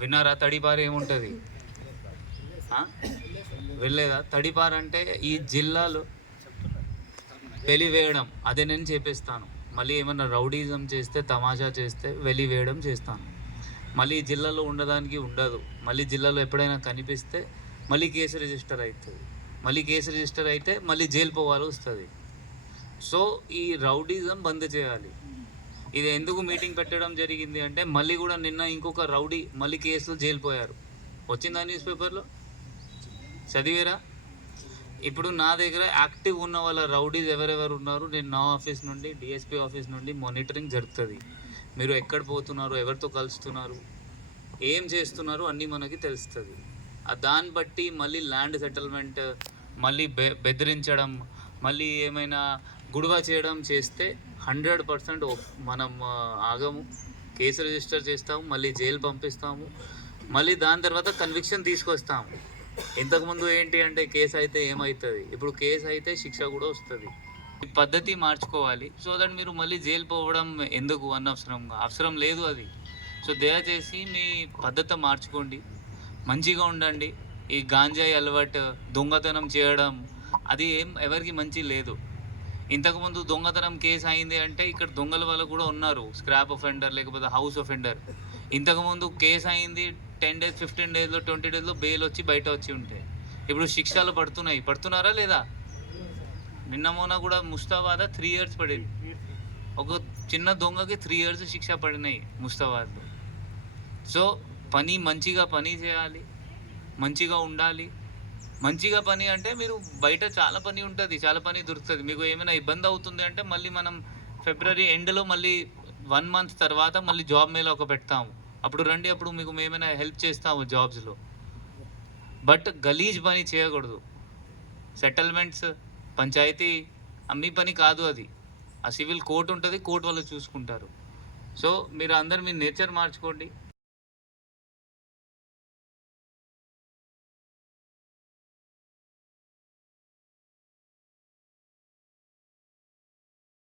విన్నారా? తడిపారు ఏముంటుంది? వెళ్ళలేదా? తడిపారు అంటే ఈ జిల్లాలో వెలివేయడం, అదే నేను చేపిస్తాను. మళ్ళీ ఏమన్నా రౌడీజం చేస్తే, తమాషా చేస్తే వెలివేయడం చేస్తాను. మళ్ళీ జిల్లాలో ఉండడానికి ఉండదు. మళ్ళీ జిల్లాలో ఎప్పుడైనా కనిపిస్తే మళ్ళీ కేసు రిజిస్టర్ అవుతుంది. మళ్ళీ కేసు రిజిస్టర్ అయితే మళ్ళీ జైలు పోవాలి వస్తుంది. సో ఈ రౌడీజం బంద్ చేయాలి. ఇది ఎందుకు మీటింగ్ పెట్టడం జరిగింది అంటే, మళ్ళీ కూడా నిన్న ఇంకొక రౌడీ మళ్ళీ కేసులు జైలు పోయారు. వచ్చిందా న్యూస్ పేపర్లో? చదివేరా? ఇప్పుడు నా దగ్గర యాక్టివ్ ఉన్న వాళ్ళ రౌడీస్ ఎవరెవరు ఉన్నారు, నేను నా ఆఫీస్ నుండి, డిఎస్పీ ఆఫీస్ నుండి మానిటరింగ్ జరుగుతుంది. మీరు ఎక్కడ పోతున్నారు, ఎవరితో కలుస్తున్నారు, ఏం చేస్తున్నారు అన్నీ మనకి తెలుస్తుంది. దాన్ని బట్టి మళ్ళీ ల్యాండ్ సెటిల్మెంట్, మళ్ళీ బెదిరించడం, మళ్ళీ ఏమైనా గుడువ చేయడం చేస్తే 100% మనం ఆగము. కేసు రిజిస్టర్ చేస్తాము, మళ్ళీ జైలు పంపిస్తాము, మళ్ళీ దాని తర్వాత కన్విక్షన్ తీసుకొస్తాము. ఇంతకుముందు ఏంటి అంటే కేసు అయితే ఏమవుతుంది, ఇప్పుడు కేసు అయితే శిక్ష కూడా వస్తుంది. ఈ పద్ధతి మార్చుకోవాలి. సో దట్ మీరు మళ్ళీ జైలు పోవడం ఎందుకు అనవసరంగా, అవసరం లేదు అది. సో దయచేసి మీ పద్ధతి మార్చుకోండి, మంచిగా ఉండండి. ఈ గాంజాయి అలవాటు, దొంగతనం చేయడం, అది ఎవరికి మంచి లేదు. ఇంతకుముందు దొంగతనం కేసు అయింది అంటే ఇక్కడ దొంగల వాళ్ళు కూడా ఉన్నారు, స్క్రాప్ అఫెండర్ లేకపోతే హౌస్ అఫెండర్. ఇంతకుముందు కేసు అయింది 10 days 15 daysలో 20 daysలో బెయిల్ వచ్చి బయట వచ్చి ఉంటాయి. ఇప్పుడు శిక్షలు పడుతున్నారా లేదా? నిన్న మొన్న కూడా ముస్తాబాద్ 3 years పడింది. ఒక చిన్న దొంగకి 3 years శిక్ష పడినాయి ముస్తాబాద్లో. సో మంచిగా పని చేయాలి, మంచిగా ఉండాలి. మంచిగా పని అంటే మీరు బయట చాలా పని ఉంటుంది, చాలా పని దొరుకుతుంది. మీకు ఏమైనా ఇబ్బంది అవుతుంది అంటే మళ్ళీ మనం ఫిబ్రవరి ఎండ్లో మళ్ళీ 1 month తర్వాత మళ్ళీ జాబ్ మేళా పెడతాము. అప్పుడు రండి, అప్పుడు మీకు మేమైనా హెల్ప్ చేస్తాము జాబ్స్లో. బట్ గలీజ్ పని చేయకూడదు. సెటిల్మెంట్స్, పంచాయతీ మీ పని కాదు అది. ఆ సివిల్ కోర్టు ఉంటుంది, కోర్టు వాళ్ళు చూసుకుంటారు. సో మీరు అందరు మీ నేచర్ మార్చుకోండి.